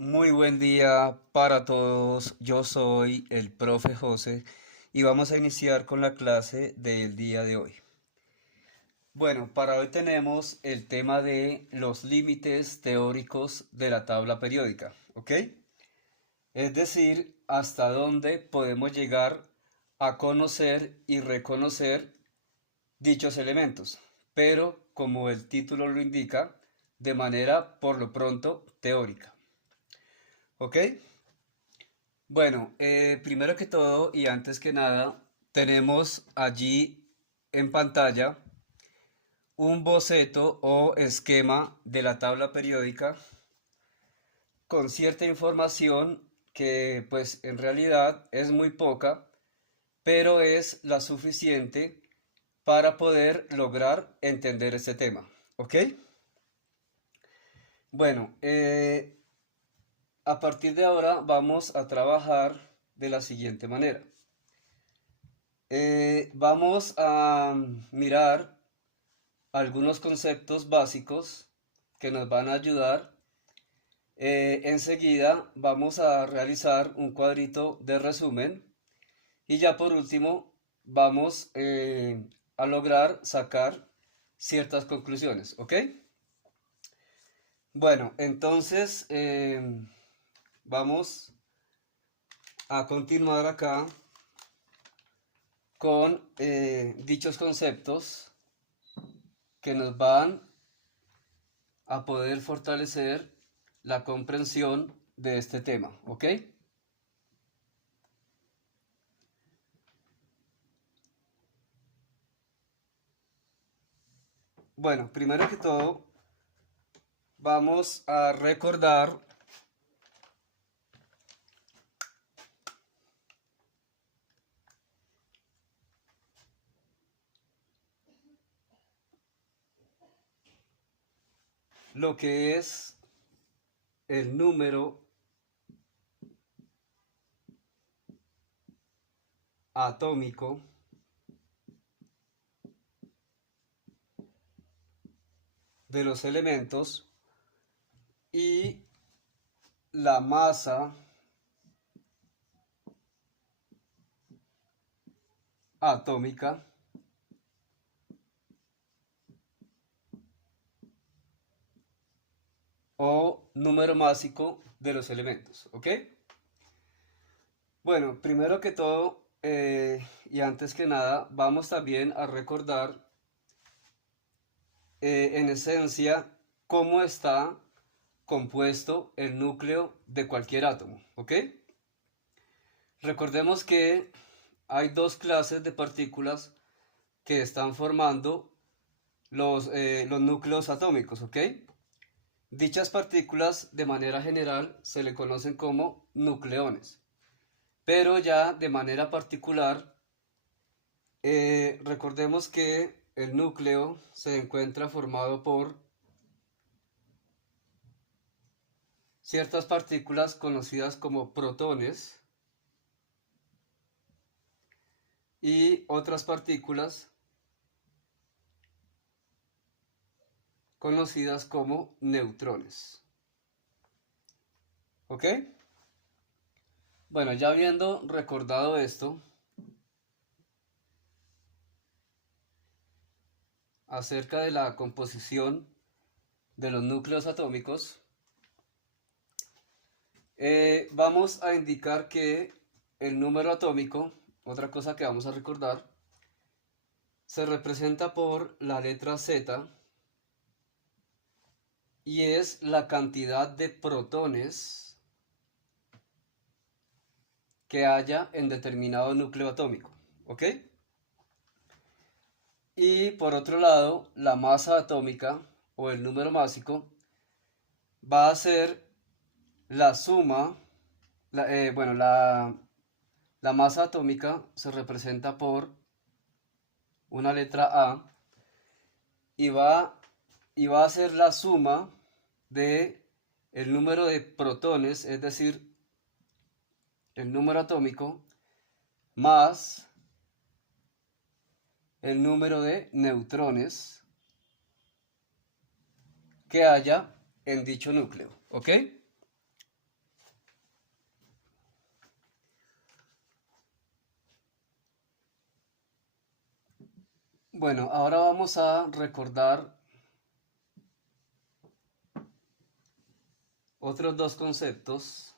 Muy buen día para todos. Yo soy el profe José y vamos a iniciar con la clase del día de hoy. Bueno, para hoy tenemos el tema de los límites teóricos de la tabla periódica, ¿ok? Es decir, hasta dónde podemos llegar a conocer y reconocer dichos elementos, pero como el título lo indica, de manera por lo pronto teórica, ¿ok? Bueno, primero que todo y antes que nada, tenemos allí en pantalla un boceto o esquema de la tabla periódica con cierta información que pues en realidad es muy poca, pero es la suficiente para poder lograr entender este tema. ¿Ok? Bueno, a partir de ahora vamos a trabajar de la siguiente manera. Vamos a mirar algunos conceptos básicos que nos van a ayudar. Enseguida vamos a realizar un cuadrito de resumen y ya por último vamos a lograr sacar ciertas conclusiones, ¿ok? Bueno, entonces vamos a continuar acá con dichos conceptos que nos van a poder fortalecer la comprensión de este tema, ¿ok? Bueno, primero que todo, vamos a recordar lo que es el número atómico de los elementos y la masa atómica o número másico de los elementos, ¿ok? Bueno, primero que todo y antes que nada, vamos también a recordar en esencia cómo está compuesto el núcleo de cualquier átomo, ¿ok? Recordemos que hay dos clases de partículas que están formando los núcleos atómicos, ¿ok? Dichas partículas de manera general se le conocen como nucleones, pero ya de manera particular, recordemos que el núcleo se encuentra formado por ciertas partículas conocidas como protones y otras partículas conocidas como neutrones. ¿Ok? Bueno, ya habiendo recordado esto acerca de la composición de los núcleos atómicos, vamos a indicar que el número atómico, otra cosa que vamos a recordar, se representa por la letra Z y es la cantidad de protones que haya en determinado núcleo atómico, ¿ok? Y por otro lado, la masa atómica o el número másico va a ser la suma, bueno, la masa atómica se representa por una letra A y va a ser la suma de el número de protones, es decir, el número atómico, más el número de neutrones que haya en dicho núcleo, ¿ok? Bueno, ahora vamos a recordar otros dos conceptos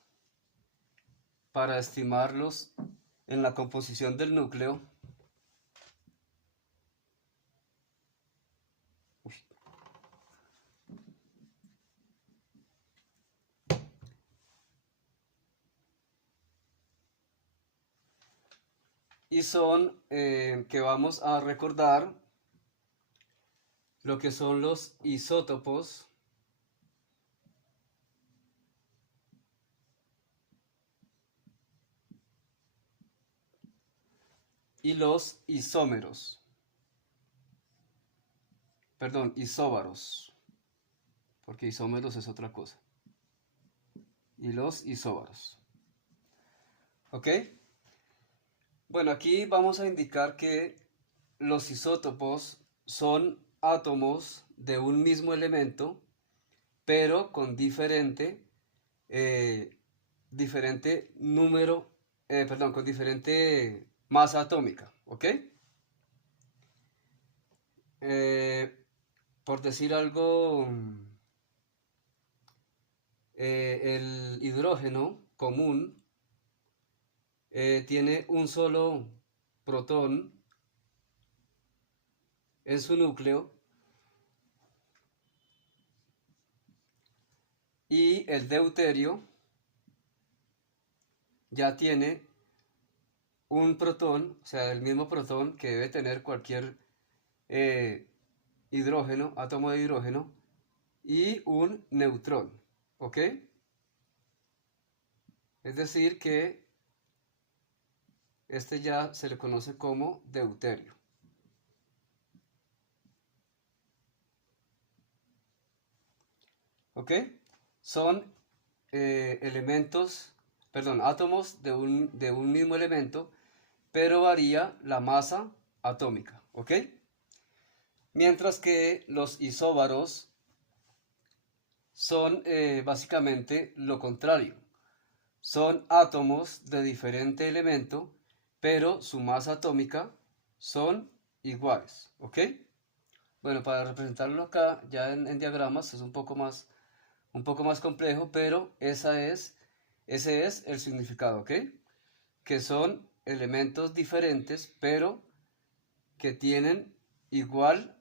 para estimarlos en la composición del núcleo. Y son que vamos a recordar lo que son los isótopos y los isómeros, perdón, isóbaros, porque isómeros es otra cosa, y los isóbaros. ¿Ok? Bueno, aquí vamos a indicar que los isótopos son átomos de un mismo elemento, pero con diferente número, perdón, con diferente masa atómica, ¿ok? Por decir algo, el hidrógeno común tiene un solo protón en su núcleo y el deuterio ya tiene un protón, o sea, el mismo protón que debe tener cualquier hidrógeno, átomo de hidrógeno, y un neutrón, ¿ok? Es decir que este ya se le conoce como deuterio. ¿Ok? Son átomos de un mismo elemento, pero varía la masa atómica, ¿ok? Mientras que los isóbaros son básicamente lo contrario. Son átomos de diferente elemento, pero su masa atómica son iguales, ¿ok? Bueno, para representarlo acá ya en diagramas es un poco más complejo, pero ese es el significado, ¿ok? Que son elementos diferentes, pero que tienen igual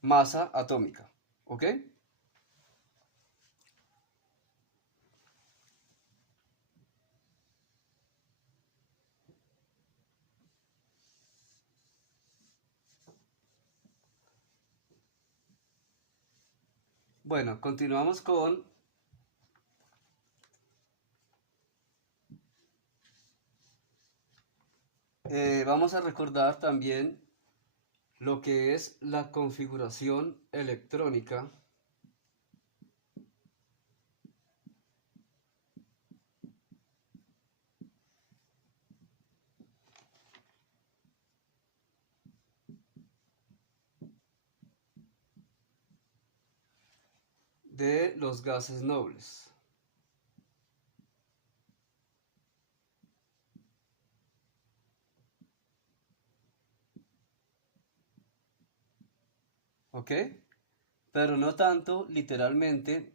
masa atómica, ¿ok? Bueno, continuamos con vamos a recordar también lo que es la configuración electrónica de los gases nobles. ¿Ok? Pero no tanto literalmente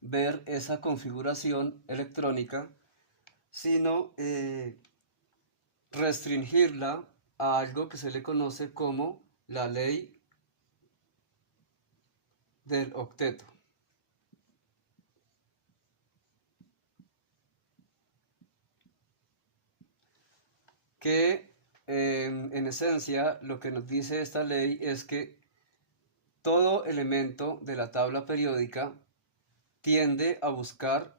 ver esa configuración electrónica, sino restringirla a algo que se le conoce como la ley del octeto. Que en esencia lo que nos dice esta ley es que todo elemento de la tabla periódica tiende a buscar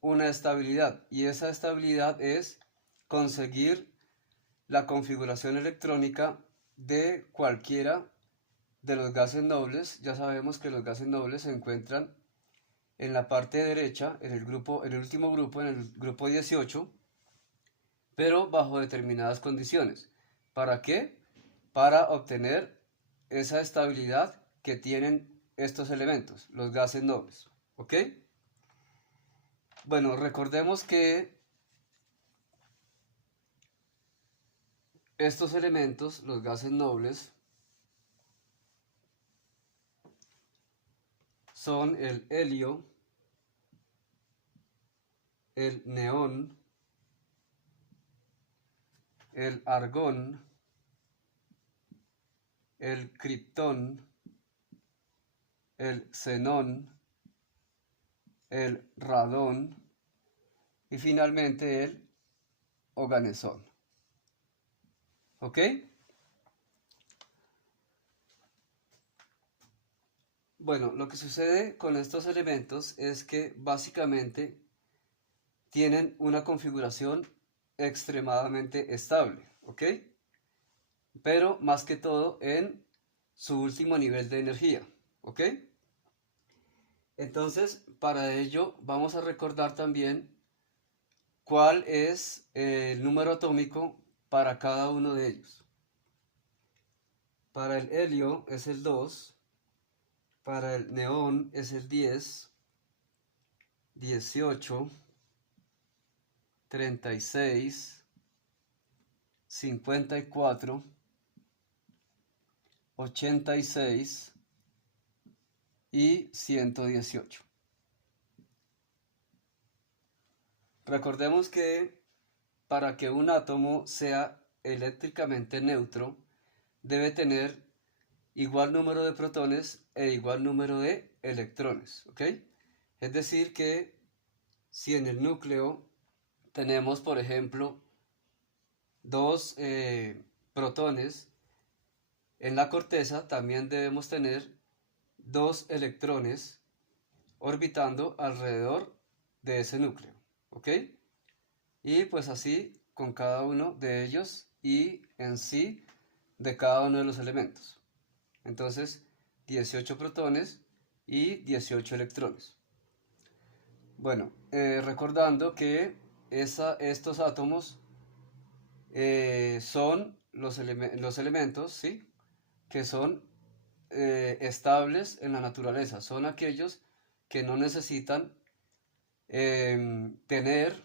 una estabilidad y esa estabilidad es conseguir la configuración electrónica de cualquiera de los gases nobles. Ya sabemos que los gases nobles se encuentran en la parte derecha, en el último grupo, en el grupo 18, pero bajo determinadas condiciones. ¿Para qué? Para obtener esa estabilidad que tienen estos elementos, los gases nobles. ¿Ok? Bueno, recordemos que estos elementos, los gases nobles, son el helio, el neón, el argón, el criptón, el xenón, el radón y finalmente el oganesón. ¿Ok? Bueno, lo que sucede con estos elementos es que básicamente tienen una configuración extremadamente estable, ¿ok? Pero más que todo en su último nivel de energía, ¿ok? Entonces, para ello vamos a recordar también cuál es el número atómico para cada uno de ellos. Para el helio es el 2, para el neón es el 10, 18, 36, 54, 86 y 118. Recordemos que para que un átomo sea eléctricamente neutro, debe tener igual número de protones e igual número de electrones, ¿ok? Es decir que si en el núcleo tenemos, por ejemplo, dos protones, en la corteza también debemos tener dos electrones orbitando alrededor de ese núcleo, ¿ok? Y pues así con cada uno de ellos y en sí de cada uno de los elementos. Entonces, 18 protones y 18 electrones. Bueno, recordando que estos átomos son los elementos, ¿sí? Que son estables en la naturaleza. Son aquellos que no necesitan tener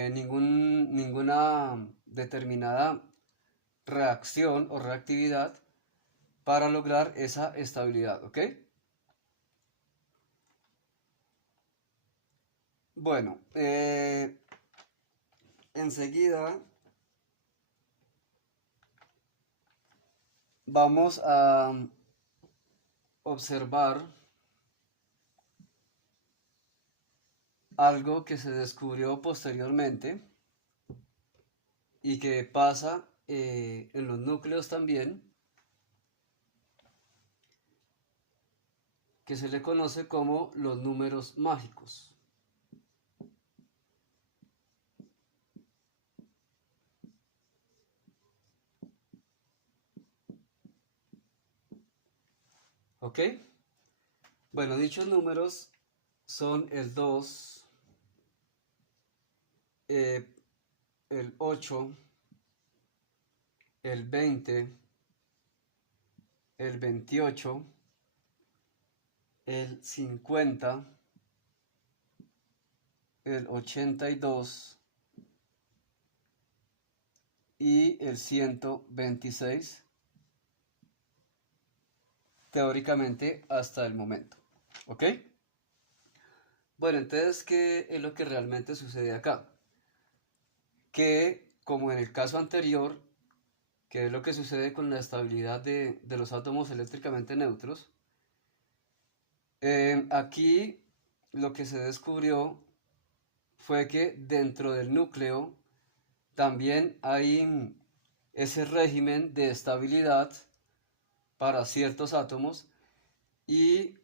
ninguna determinada reacción o reactividad para lograr esa estabilidad, ¿ok? Bueno, enseguida vamos a observar algo que se descubrió posteriormente y que pasa en los núcleos también, que se le conoce como los números mágicos. ¿Ok? Bueno, dichos números son el 2, el 8, el 20, el 28, el 50, el 82 y el 126, teóricamente hasta el momento. ¿Ok? Bueno, entonces, ¿qué es lo que realmente sucede acá? Que, como en el caso anterior, que es lo que sucede con la estabilidad de los átomos eléctricamente neutros, aquí lo que se descubrió fue que dentro del núcleo también hay ese régimen de estabilidad para ciertos átomos y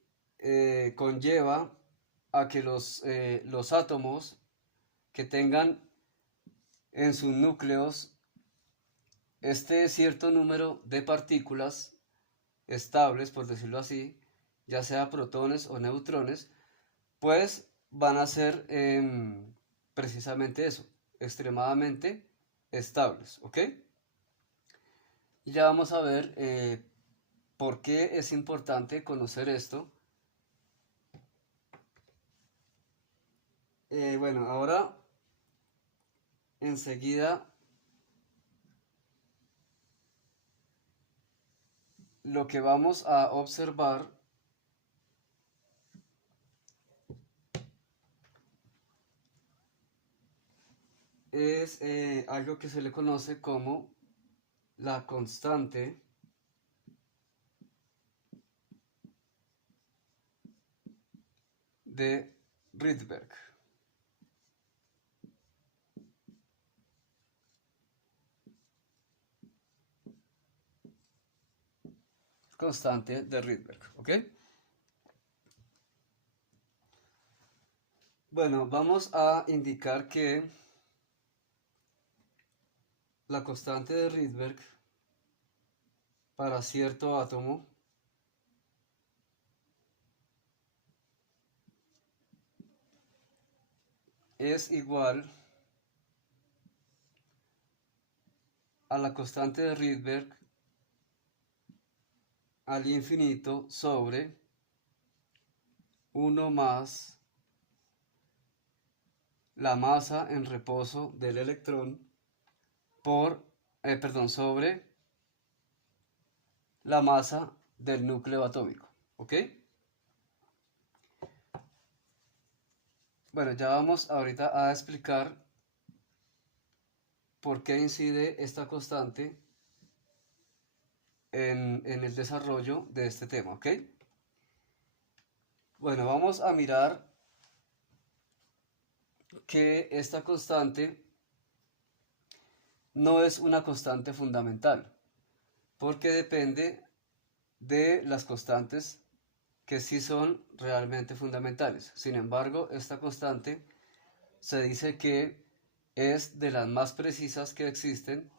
conlleva a que los átomos que tengan en sus núcleos este cierto número de partículas estables, por decirlo así, ya sea protones o neutrones, pues van a ser precisamente eso, extremadamente estables, ¿ok? Y ya vamos a ver por qué es importante conocer esto. Bueno, ahora enseguida lo que vamos a observar es algo que se le conoce como la constante de Rydberg. Constante de Rydberg, ¿ok? Bueno, vamos a indicar que la constante de Rydberg para cierto átomo es igual a la constante de Rydberg al infinito sobre 1 más la masa en reposo del electrón sobre la masa del núcleo atómico, ¿ok? Bueno, ya vamos ahorita a explicar por qué incide esta constante en el desarrollo de este tema, ¿ok? Bueno, vamos a mirar que esta constante no es una constante fundamental, porque depende de las constantes que sí son realmente fundamentales. Sin embargo, esta constante se dice que es de las más precisas que existen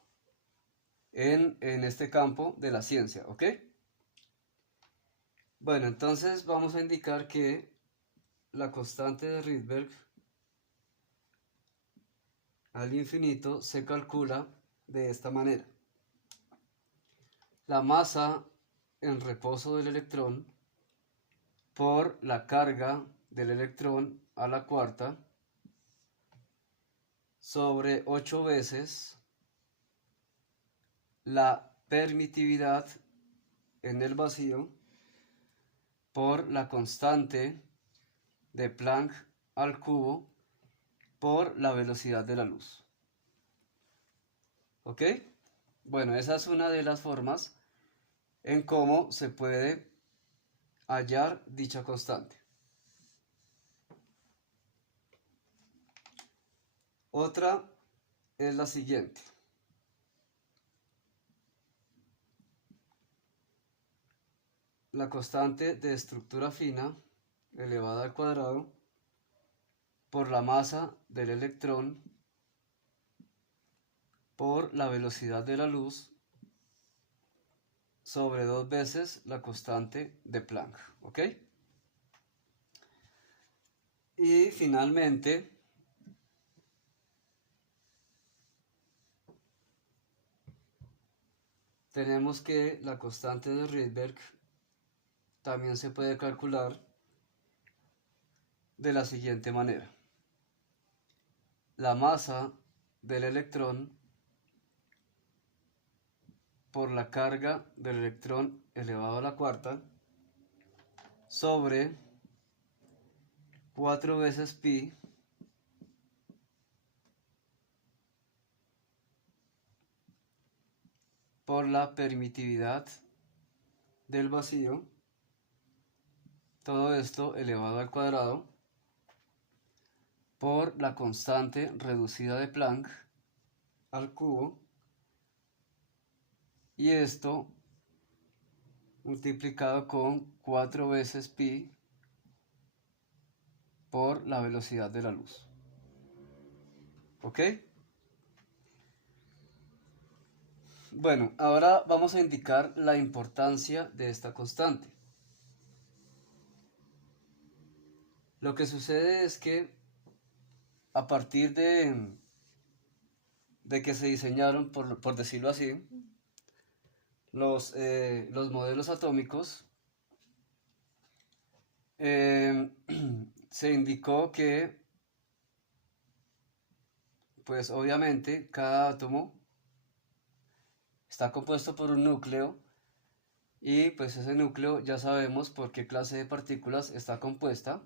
en este campo de la ciencia, ¿ok? Bueno, entonces vamos a indicar que la constante de Rydberg al infinito se calcula de esta manera. La masa en reposo del electrón por la carga del electrón a la cuarta sobre 8 veces la permitividad en el vacío por la constante de Planck al cubo por la velocidad de la luz. ¿Ok? Bueno, esa es una de las formas en cómo se puede hallar dicha constante. Otra es la siguiente. La constante de estructura fina elevada al cuadrado por la masa del electrón por la velocidad de la luz sobre 2 veces la constante de Planck, ¿ok? Y finalmente, tenemos que la constante de Rydberg también se puede calcular de la siguiente manera. La masa del electrón por la carga del electrón elevado a la cuarta sobre 4 veces pi por la permitividad del vacío, todo esto elevado al cuadrado por la constante reducida de Planck al cubo, y esto multiplicado con 4 veces pi por la velocidad de la luz. ¿Ok? Bueno, ahora vamos a indicar la importancia de esta constante. Lo que sucede es que a partir de que se diseñaron, por decirlo así, los modelos atómicos, se indicó que, pues obviamente, cada átomo está compuesto por un núcleo, y pues ese núcleo ya sabemos por qué clase de partículas está compuesta,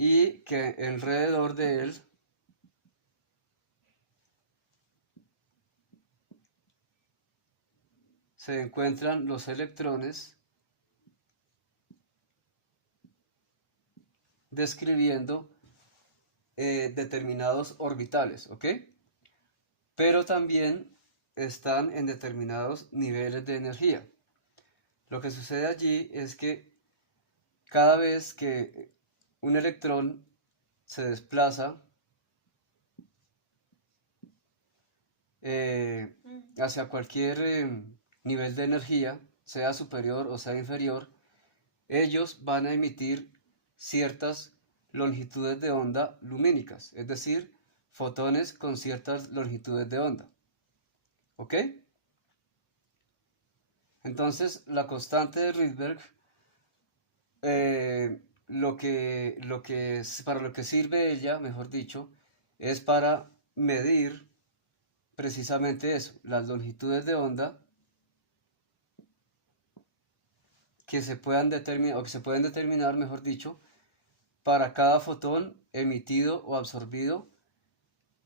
y que alrededor de él se encuentran los electrones describiendo determinados orbitales, ¿ok? Pero también están en determinados niveles de energía. Lo que sucede allí es que cada vez que un electrón se desplaza hacia cualquier nivel de energía, sea superior o sea inferior, ellos van a emitir ciertas longitudes de onda lumínicas, es decir, fotones con ciertas longitudes de onda. ¿Ok? Entonces, la constante de Rydberg, para lo que sirve ella, mejor dicho, es para medir precisamente eso, las longitudes de onda que se puedan determinar, o que se pueden determinar, mejor dicho, para cada fotón emitido o absorbido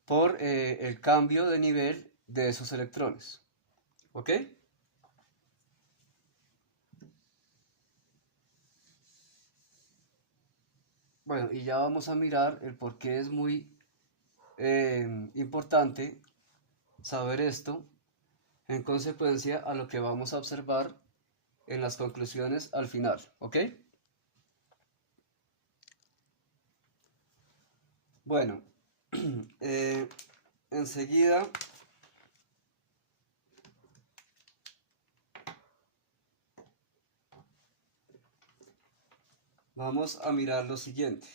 por el cambio de nivel de esos electrones. ¿Ok? Bueno, y ya vamos a mirar el por qué es muy importante saber esto en consecuencia a lo que vamos a observar en las conclusiones al final. ¿Ok? Bueno, enseguida vamos a mirar lo siguiente.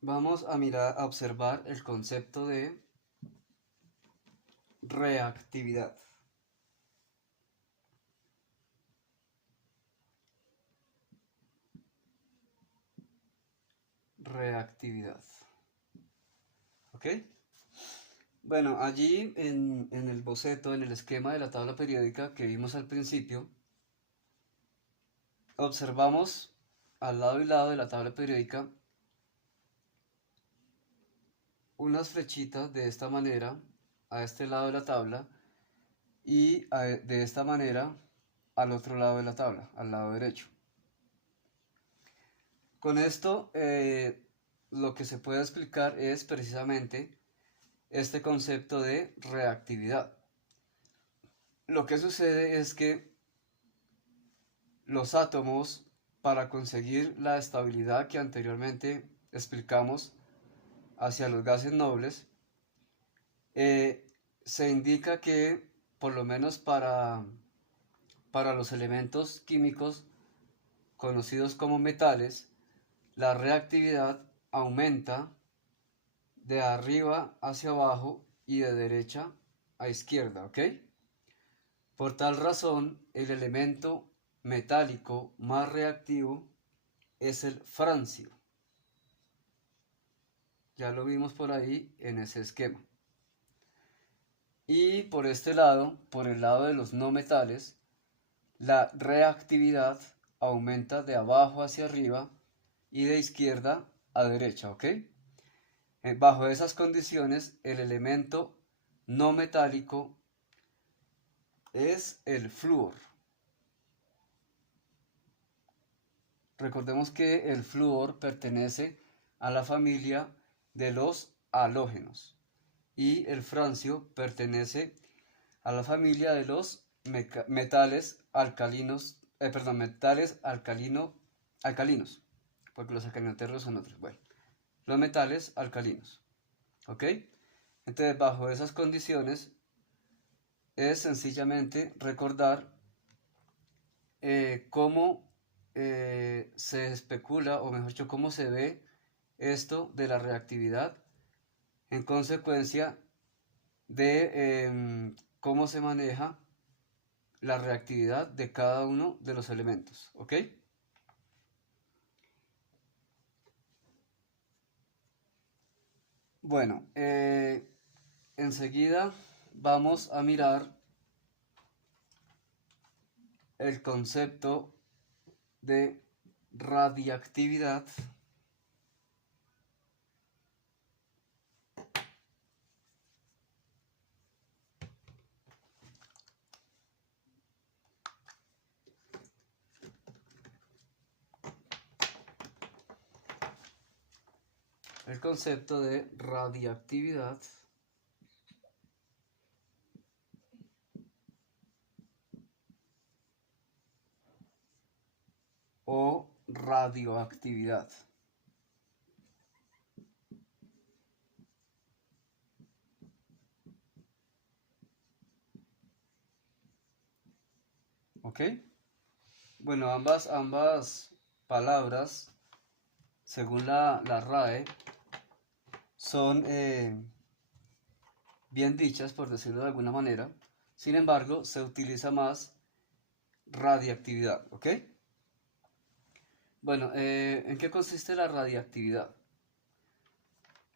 Vamos a mirar, a observar el concepto de reactividad. Reactividad. ¿Ok? Bueno, allí en el boceto, en el esquema de la tabla periódica que vimos al principio, observamos al lado y lado de la tabla periódica unas flechitas de esta manera a este lado de la tabla y de esta manera al otro lado de la tabla, al lado derecho. Con esto lo que se puede explicar es precisamente este concepto de reactividad. Lo que sucede es que los átomos, para conseguir la estabilidad que anteriormente explicamos hacia los gases nobles, se indica que por lo menos para los elementos químicos conocidos como metales, la reactividad aumenta de arriba hacia abajo y de derecha a izquierda, ¿ok? Por tal razón, el elemento metálico más reactivo es el francio. Ya lo vimos por ahí en ese esquema. Y por este lado, por el lado de los no metales, la reactividad aumenta de abajo hacia arriba y de izquierda a derecha, ¿ok? Bajo esas condiciones, el elemento no metálico es el flúor. Recordemos que el flúor pertenece a la familia de los halógenos y el francio pertenece a la familia de los metales alcalinos, alcalinos, porque los alcalinoterros son otros. Bueno, los metales alcalinos, ¿ok? Entonces, bajo esas condiciones, es sencillamente recordar cómo se especula, o mejor dicho, cómo se ve esto de la reactividad en consecuencia de cómo se maneja la reactividad de cada uno de los elementos, ¿ok? Bueno, enseguida vamos a mirar el concepto de radiactividad el concepto de radiactividad o radioactividad. ¿Ok? Bueno, ambas palabras, según la RAE, son bien dichas, por decirlo de alguna manera. Sin embargo, se utiliza más radiactividad, ¿ok? Bueno, ¿en qué consiste la radiactividad?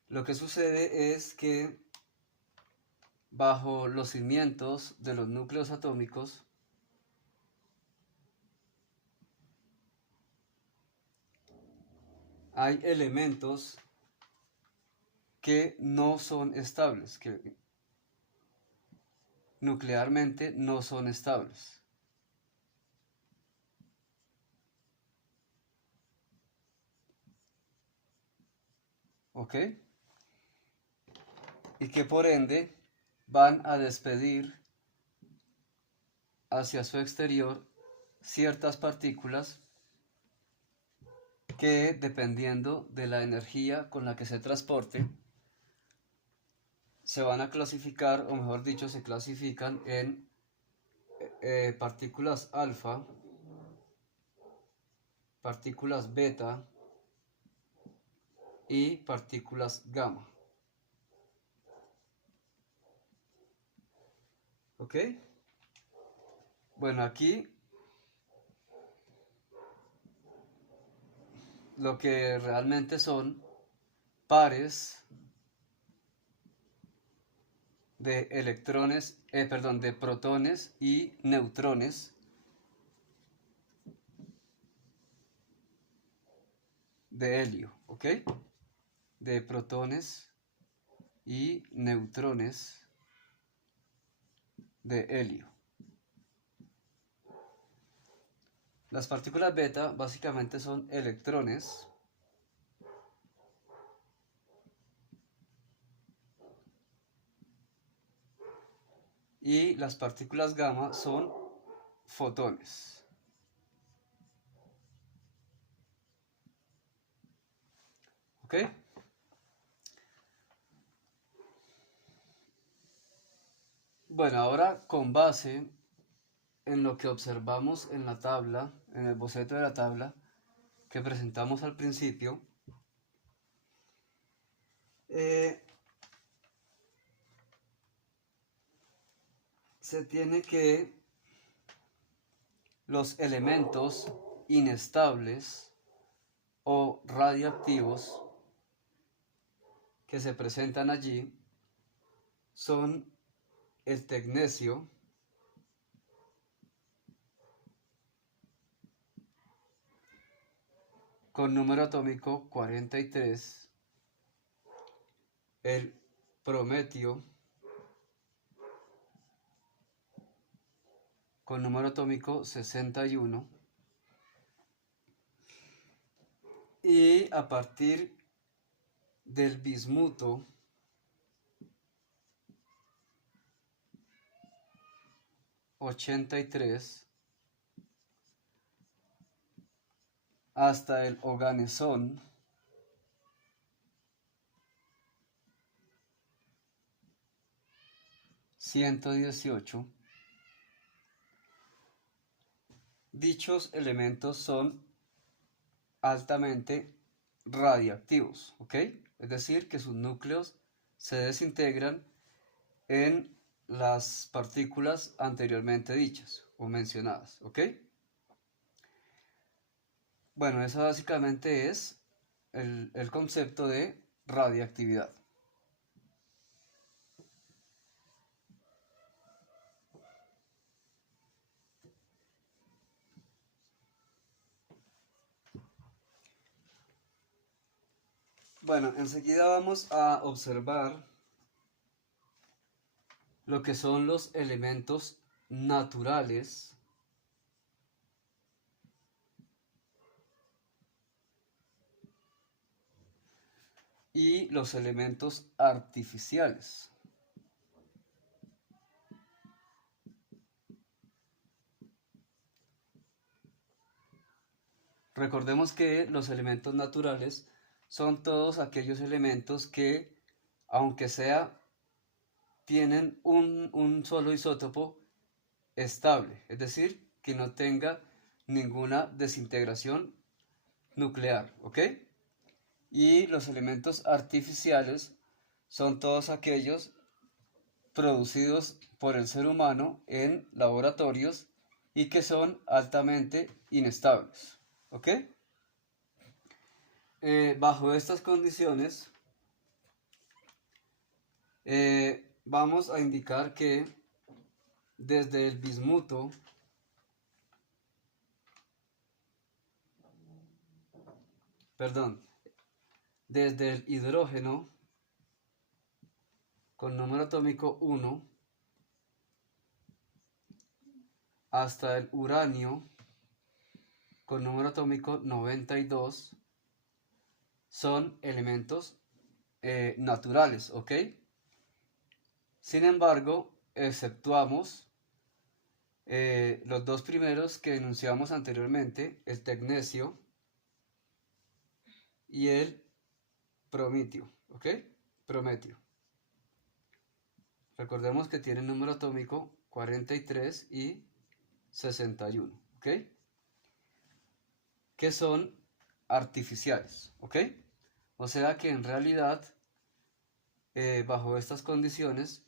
Lo que sucede es que bajo los cimientos de los núcleos atómicos hay elementos que no son estables, que nuclearmente no son estables. ¿Ok? Y que por ende van a despedir hacia su exterior ciertas partículas que, dependiendo de la energía con la que se transporte, se van a clasificar, o mejor dicho, se clasifican en partículas alfa, partículas beta y partículas gamma. ¿Ok? Bueno, aquí lo que realmente son pares de electrones, perdón, de protones y neutrones de helio, ¿ok? De protones y neutrones de helio. Las partículas beta básicamente son electrones y las partículas gamma son fotones. ¿Ok? Bueno, ahora con base en lo que observamos en la tabla, en el boceto de la tabla que presentamos al principio, se tiene que los elementos inestables o radiactivos que se presentan allí son el tecnecio, con número atómico 43, el prometio, con número atómico 61, y a partir del bismuto, (83) hasta el oganesón, (118). Dichos elementos son altamente radiactivos, ¿ok? Es decir, que sus núcleos se desintegran en las partículas anteriormente dichas o mencionadas, ¿ok? Bueno, eso básicamente es el concepto de radiactividad. Bueno, enseguida vamos a observar lo que son los elementos naturales y los elementos artificiales. Recordemos que los elementos naturales son todos aquellos elementos que, aunque sea, tienen un solo isótopo estable, es decir, que no tenga ninguna desintegración nuclear, ¿ok? Y los elementos artificiales son todos aquellos producidos por el ser humano en laboratorios y que son altamente inestables, ¿ok? Bajo estas condiciones, vamos a indicar que desde el bismuto desde el hidrógeno con número atómico 1 hasta el uranio con número atómico 92 son elementos naturales, ¿ok? Sin embargo, exceptuamos los dos primeros que enunciamos anteriormente, el tecnecio y el prometio, ¿ok? Prometio. Recordemos que tienen número atómico 43 y 61, ¿ok? Que son artificiales, ¿ok? O sea que en realidad, bajo estas condiciones,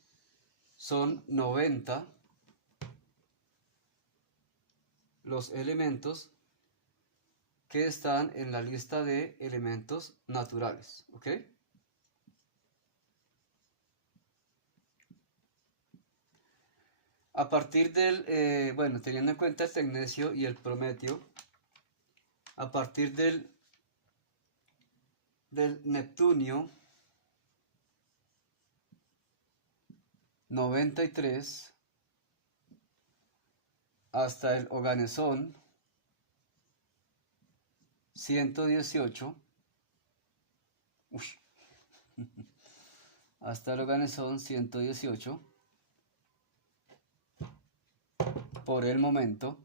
son 90 los elementos que están en la lista de elementos naturales, ¿ok? A partir del, bueno, teniendo en cuenta el tecnecio y el prometio, a partir del neptunio 93 hasta el oganesón 118, hasta el oganesón 118, por el momento,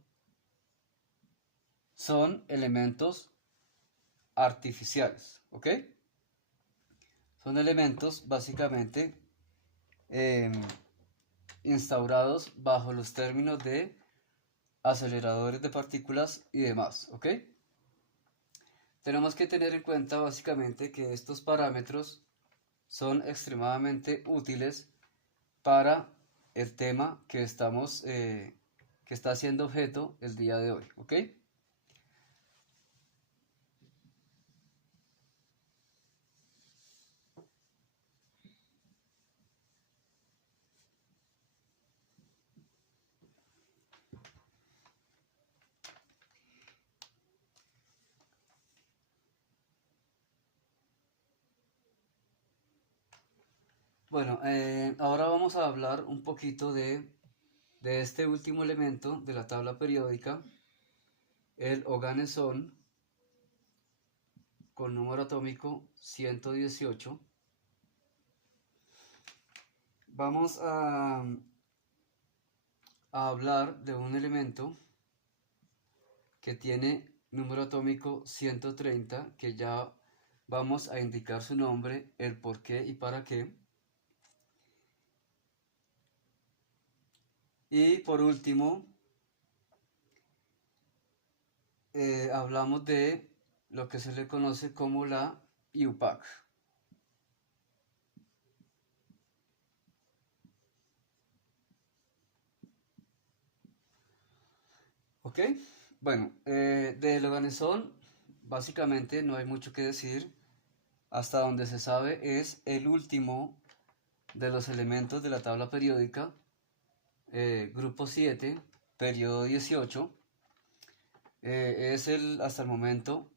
son elementos artificiales, ¿ok? Son elementos básicamente instaurados bajo los términos de aceleradores de partículas y demás, ¿ok? Tenemos que tener en cuenta básicamente que estos parámetros son extremadamente útiles para el tema que estamos, que está siendo objeto el día de hoy, ¿ok? Bueno, ahora vamos a hablar un poquito de este último elemento de la tabla periódica, el oganesón, con número atómico 118. Vamos a hablar de un elemento que tiene número atómico 130, que ya vamos a indicar su nombre, el por qué y para qué. Y por último, hablamos de lo que se le conoce como la IUPAC. ¿Ok? Bueno, del oganesón básicamente no hay mucho que decir. Hasta donde se sabe es el último de los elementos de la tabla periódica, grupo 7, periodo 18. Es hasta el momento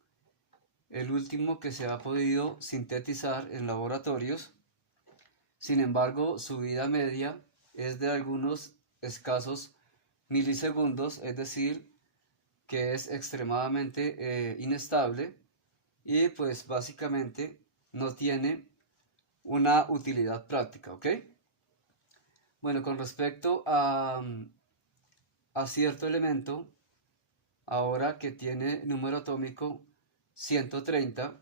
el último que se ha podido sintetizar en laboratorios. Sin embargo, su vida media es de algunos escasos milisegundos, es decir, que es extremadamente inestable y pues básicamente no tiene una utilidad práctica, ¿ok? Bueno, con respecto a cierto elemento, ahora que tiene número atómico 130,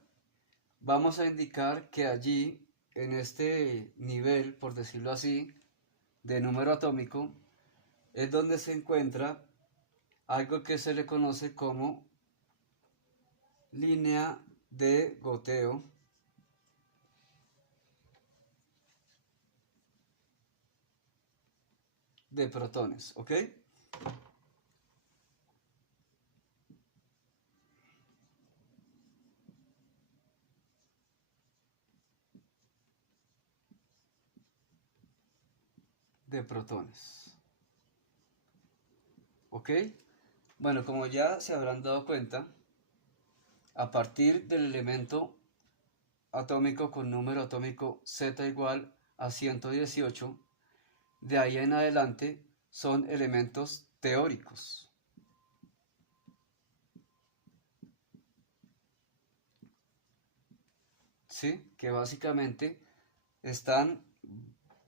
vamos a indicar que allí, en este nivel, por decirlo así, de número atómico, es donde se encuentra algo que se le conoce como línea de goteo de protones, ¿ok? De protones, ¿ok? Bueno, como ya se habrán dado cuenta, a partir del elemento atómico con número atómico Z igual a 118, de ahí en adelante son elementos teóricos. ¿Sí? Que básicamente están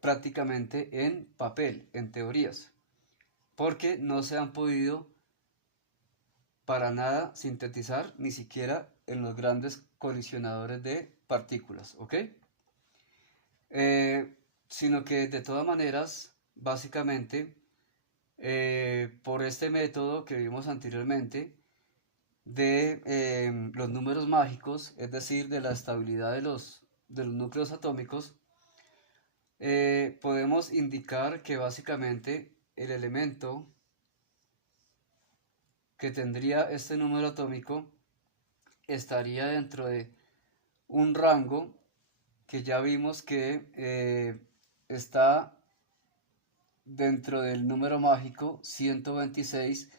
prácticamente en papel, en teorías, porque no se han podido para nada sintetizar ni siquiera en los grandes colisionadores de partículas, ¿ok? Sino que de todas maneras, básicamente, por este método que vimos anteriormente, de los números mágicos, es decir, de la estabilidad de los núcleos atómicos, podemos indicar que básicamente el elemento que tendría este número atómico estaría dentro de un rango que ya vimos que está dentro del número mágico 126,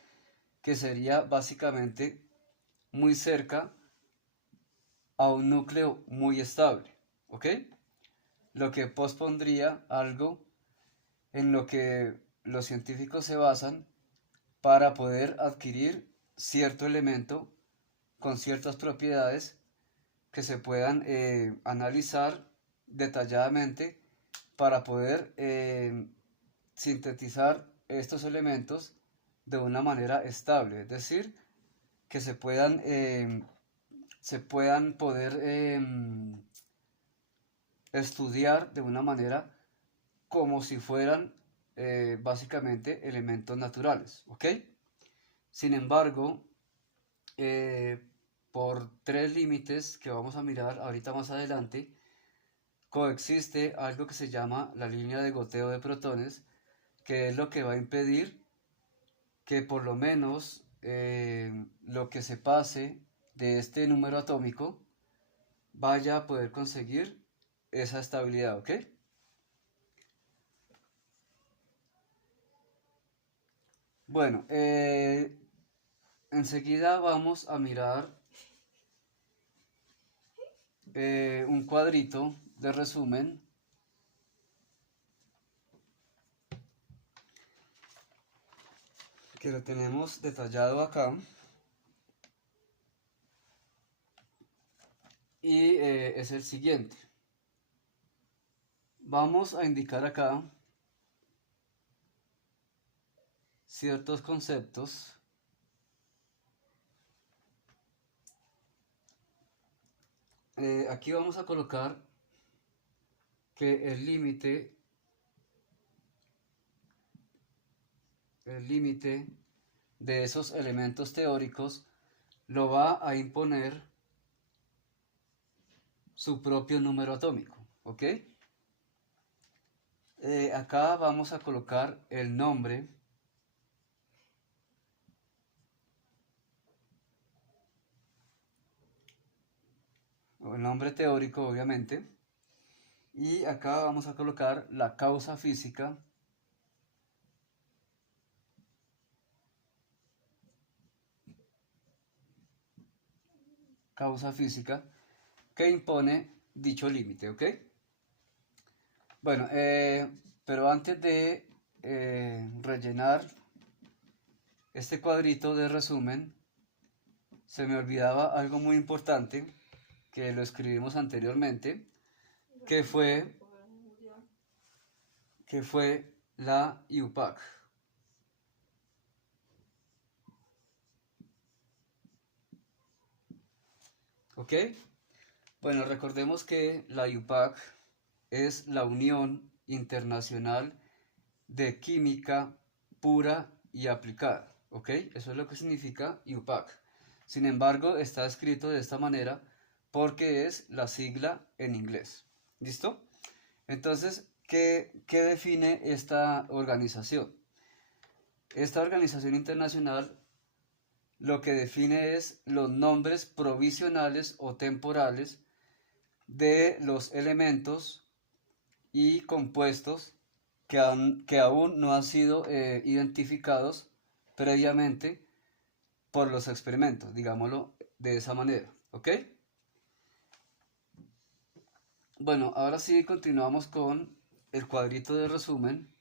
que sería básicamente muy cerca a un núcleo muy estable, ¿ok? Lo que pospondría algo en lo que los científicos se basan para poder adquirir cierto elemento con ciertas propiedades que se puedan analizar detalladamente para poder sintetizar estos elementos de una manera estable, es decir, que se puedan poder estudiar de una manera como si fueran básicamente elementos naturales, ¿ok? Sin embargo, por tres límites que vamos a mirar ahorita más adelante, coexiste algo que se llama la línea de goteo de protones, que es lo que va a impedir que por lo menos lo que se pase de este número atómico vaya a poder conseguir esa estabilidad, ¿ok? Bueno, enseguida vamos a mirar un cuadrito de resumen que lo tenemos detallado acá y es el siguiente. Vamos a indicar acá ciertos conceptos aquí vamos a colocar que el límite de esos elementos teóricos lo va a imponer su propio número atómico, ¿ok? Acá vamos a colocar el nombre o el nombre teórico, obviamente, y acá vamos a colocar la causa física que impone dicho límite, ¿ok? Bueno, pero antes de rellenar este cuadrito de resumen, se me olvidaba algo muy importante, que lo escribimos anteriormente, que fue la IUPAC. ¿Ok? Bueno, recordemos que la IUPAC es la Unión Internacional de Química Pura y Aplicada. ¿Ok? Eso es lo que significa IUPAC. Sin embargo, está escrito de esta manera porque es la sigla en inglés. ¿Listo? Entonces, ¿qué define esta organización? Esta organización internacional lo que define es los nombres provisionales o temporales de los elementos y compuestos que aún no han sido identificados previamente por los experimentos, digámoslo de esa manera, ¿ok? Bueno, ahora sí continuamos con el cuadrito de resumen.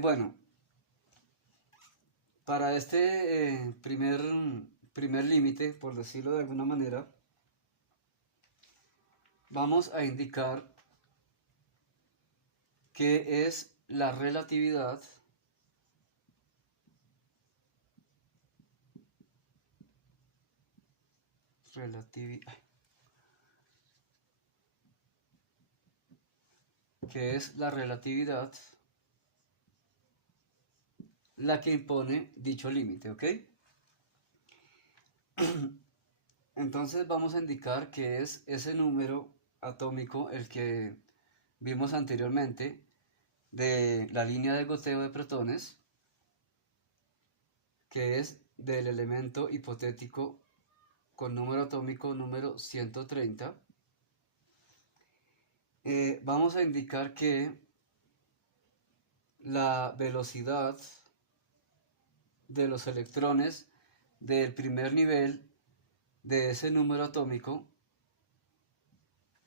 Bueno, para este primer límite, por decirlo de alguna manera, vamos a indicar qué es la relatividad que es la relatividad la que impone dicho límite, ¿ok? Entonces vamos a indicar que es ese número atómico el que vimos anteriormente de la línea de goteo de protones, que es del elemento hipotético con número atómico número 130. Vamos a indicar que la velocidad de los electrones del primer nivel de ese número atómico,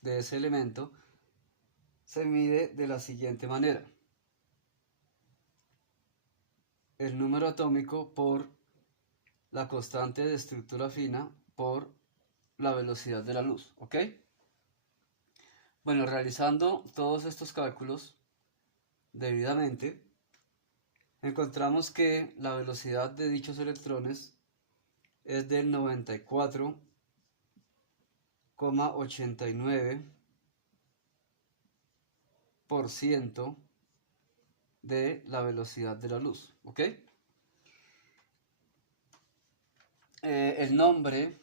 de ese elemento, se mide de la siguiente manera. El número atómico por la constante de estructura fina por la velocidad de la luz, ¿ok? Bueno, realizando todos estos cálculos debidamente, encontramos que la velocidad de dichos electrones es del 94,89% de la velocidad de la luz, ¿ok? El nombre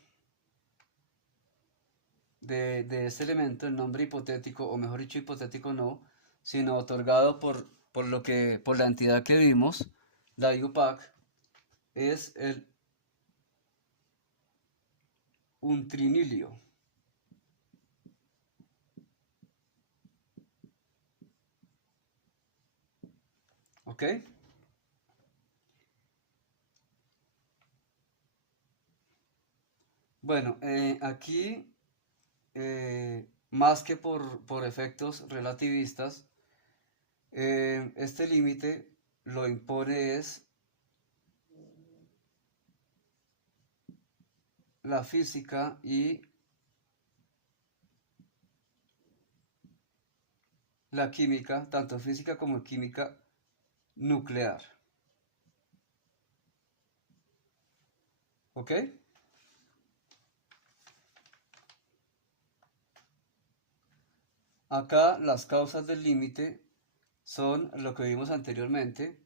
de este elemento, el nombre hipotético, o mejor dicho hipotético no, sino otorgado por la entidad que vimos, la IUPAC, es el untrinilio. ¿Ok? Bueno, aquí, más que por efectos relativistas, este límite lo impone es la física y la química, tanto física como química nuclear. ¿Ok? Acá las causas del límite son lo que vimos anteriormente,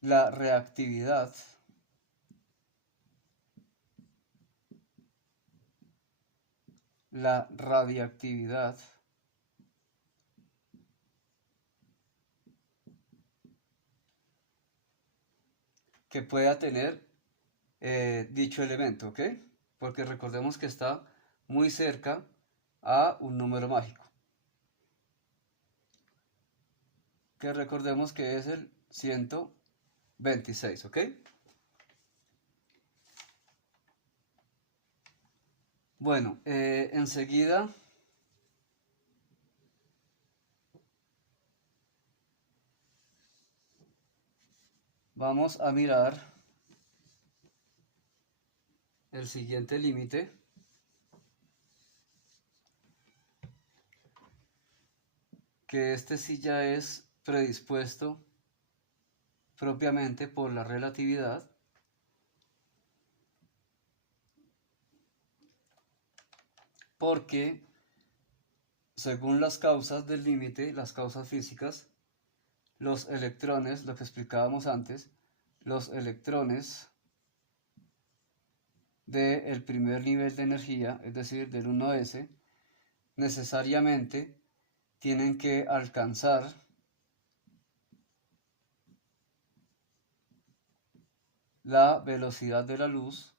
la reactividad, la radiactividad, que pueda tener dicho elemento, ¿ok? Porque recordemos que está muy cerca a un número mágico, que recordemos que es el 126, ¿ok? Bueno, enseguida vamos a mirar el siguiente límite, que este sí ya es predispuesto propiamente por la relatividad, porque según las causas del límite, las causas físicas, los electrones, lo que explicábamos antes, los electrones del primer nivel de energía, es decir, del 1s, necesariamente tienen que alcanzar la velocidad de la luz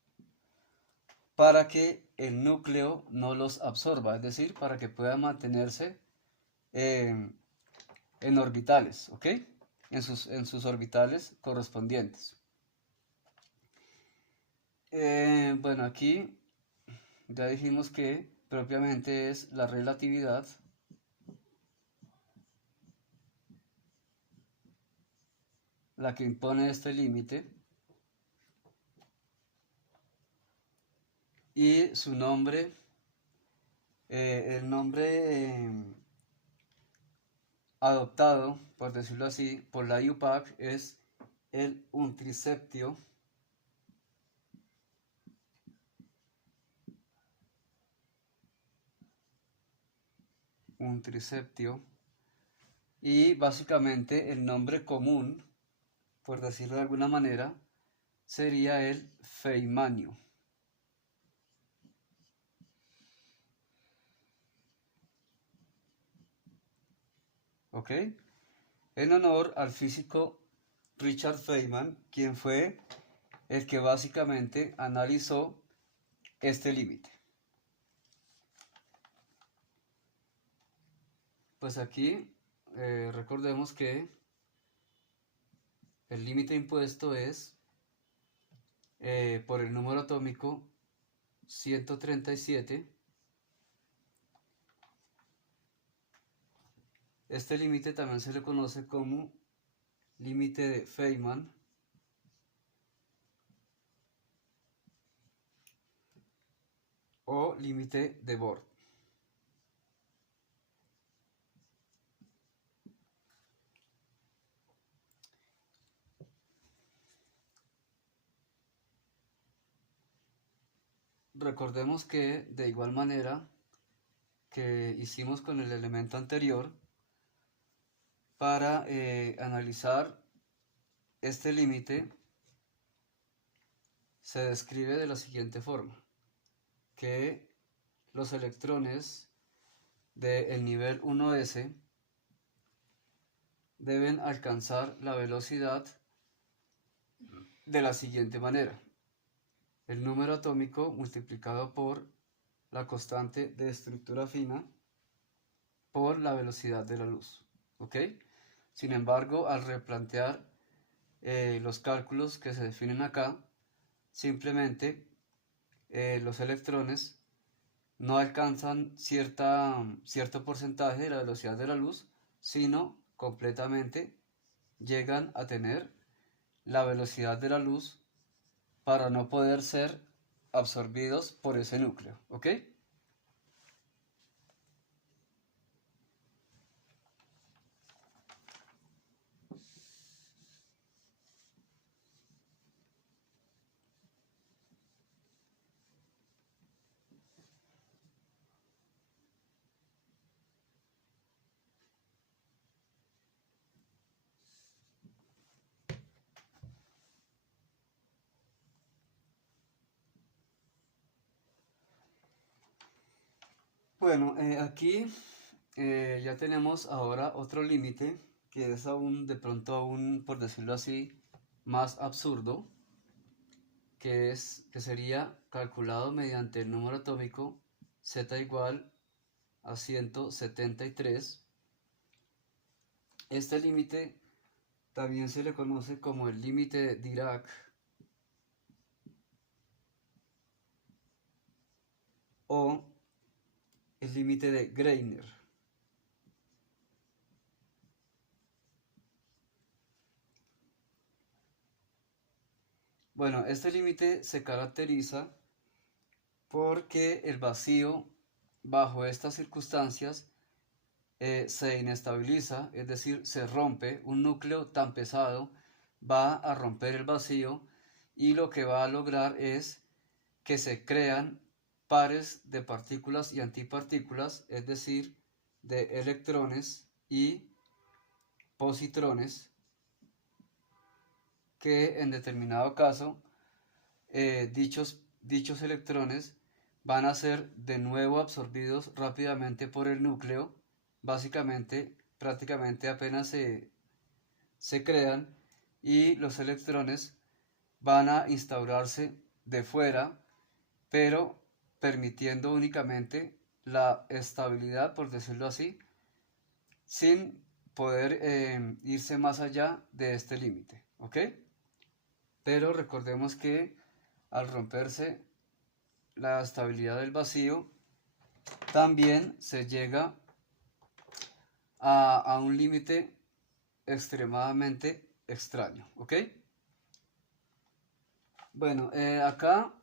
para que el núcleo no los absorba, es decir, para que puedan mantenerse en orbitales, ¿ok? En sus orbitales correspondientes. Bueno, aquí ya dijimos que propiamente es la relatividad la que impone este límite y su nombre, el nombre adoptado, por decirlo así, por la IUPAC es el untriceptio y básicamente el nombre común, por decirlo de alguna manera, sería el feimanio. ¿Ok? En honor al físico Richard Feynman, quien fue el que básicamente analizó este límite. Pues aquí recordemos que el límite impuesto es por el número atómico 137. Este límite también se le conoce como límite de Feynman o límite de Bohr. Recordemos que de igual manera que hicimos con el elemento anterior, para analizar este límite se describe de la siguiente forma, que los electrones del nivel 1s deben alcanzar la velocidad de la siguiente manera: el número atómico multiplicado por la constante de estructura fina por la velocidad de la luz. ¿Ok? Sin embargo, al replantear los cálculos que se definen acá, simplemente los electrones no alcanzan cierto porcentaje de la velocidad de la luz, sino completamente llegan a tener la velocidad de la luz para no poder ser absorbidos por ese núcleo, ¿ok? Bueno, aquí ya tenemos ahora otro límite que es aún, de pronto aún, por decirlo así, más absurdo, que sería calculado mediante el número atómico Z igual a 173. Este límite también se le conoce como el límite de Dirac o el límite de Greiner. Bueno, este límite se caracteriza porque el vacío bajo estas circunstancias se inestabiliza, es decir, se rompe. Un núcleo tan pesado va a romper el vacío y lo que va a lograr es que se crean pares de partículas y antipartículas, es decir, de electrones y positrones, que en determinado caso dichos electrones van a ser de nuevo absorbidos rápidamente por el núcleo, básicamente, prácticamente apenas se crean, y los electrones van a instaurarse de fuera, pero permitiendo únicamente la estabilidad, por decirlo así, sin poder irse más allá de este límite, ¿ok? Pero recordemos que al romperse la estabilidad del vacío, también se llega a un límite extremadamente extraño, ¿ok? Bueno, acá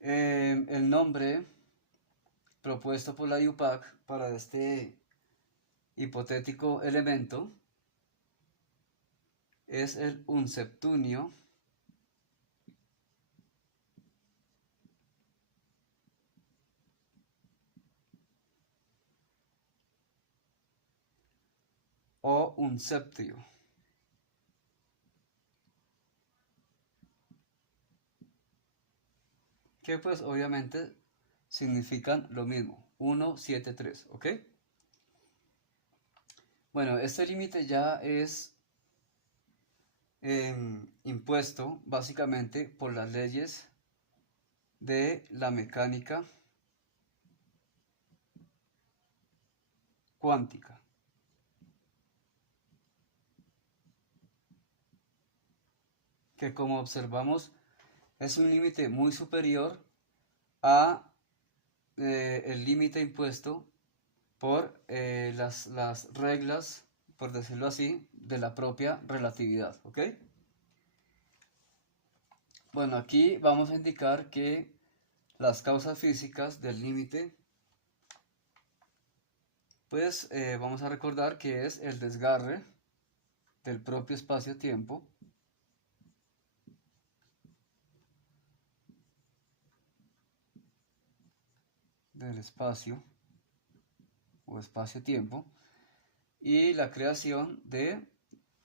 el nombre propuesto por la IUPAC para este hipotético elemento es el unseptunio o unseptio, que pues obviamente significan lo mismo, 173, ¿ok? Bueno, este límite ya es impuesto básicamente por las leyes de la mecánica cuántica. Que como observamos es un límite muy superior a el límite impuesto por las reglas, por decirlo así, de la propia relatividad, ¿ok? Bueno, aquí vamos a indicar que las causas físicas del límite, pues vamos a recordar que es el desgarre del propio espacio-tiempo del espacio o espacio-tiempo y la creación de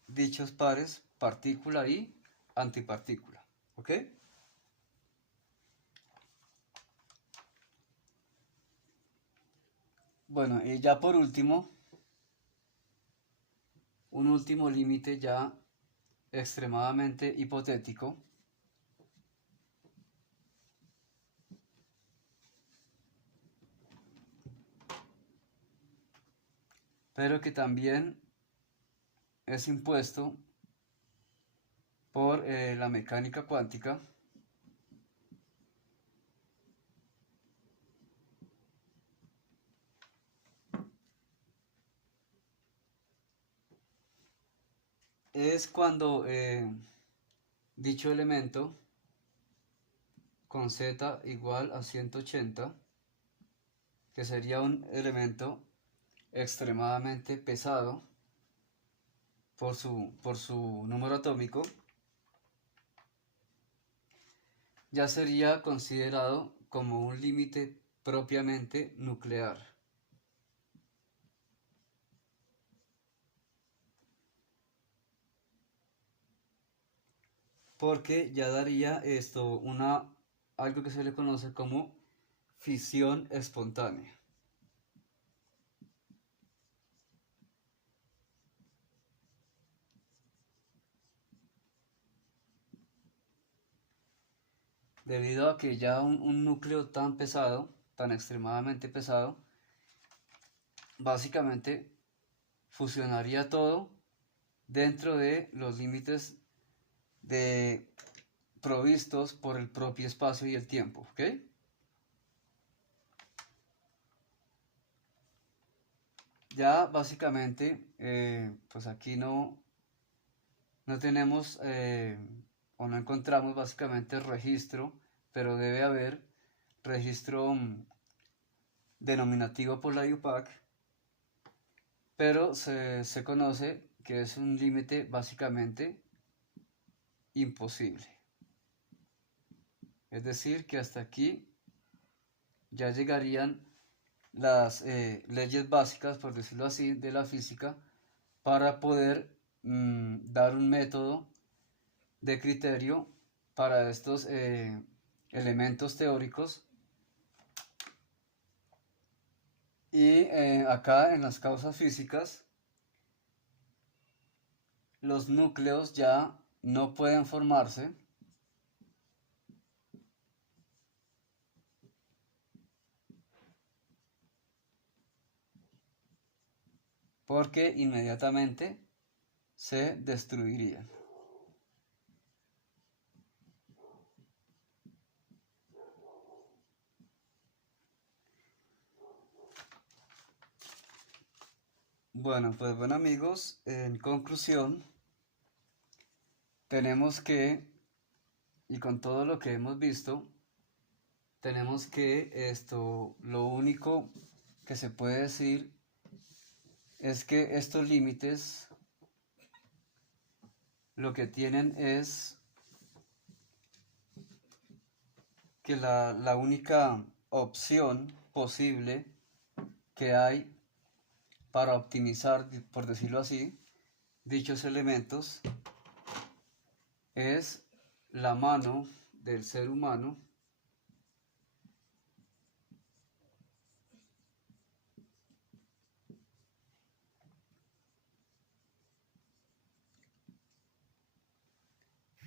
dichos pares partícula y antipartícula, ¿ok? Bueno, y ya por último, un último límite ya extremadamente hipotético, pero que también es impuesto por la mecánica cuántica, es cuando dicho elemento con z igual a 180, que sería un elemento extremadamente pesado por su número atómico, ya sería considerado como un límite propiamente nuclear. Porque ya daría esto algo que se le conoce como fisión espontánea. Debido a que ya un núcleo tan pesado, tan extremadamente pesado, básicamente fusionaría todo dentro de los límites de provistos por el propio espacio y el tiempo, ¿ok? Ya básicamente, pues aquí no tenemos o no encontramos básicamente el registro, pero debe haber registro denominativo por la IUPAC, pero se conoce que es un límite básicamente imposible. Es decir, que hasta aquí ya llegarían las leyes básicas, por decirlo así, de la física para poder dar un método de criterio para estos elementos teóricos. Y acá en las causas físicas, los núcleos ya no pueden formarse porque inmediatamente se destruirían. Bueno amigos, en conclusión, tenemos que, y con todo lo que hemos visto, tenemos que lo único que se puede decir es que estos límites lo que tienen es que la única opción posible que hay para optimizar, por decirlo así, dichos elementos es la mano del ser humano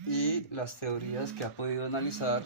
y las teorías que ha podido analizar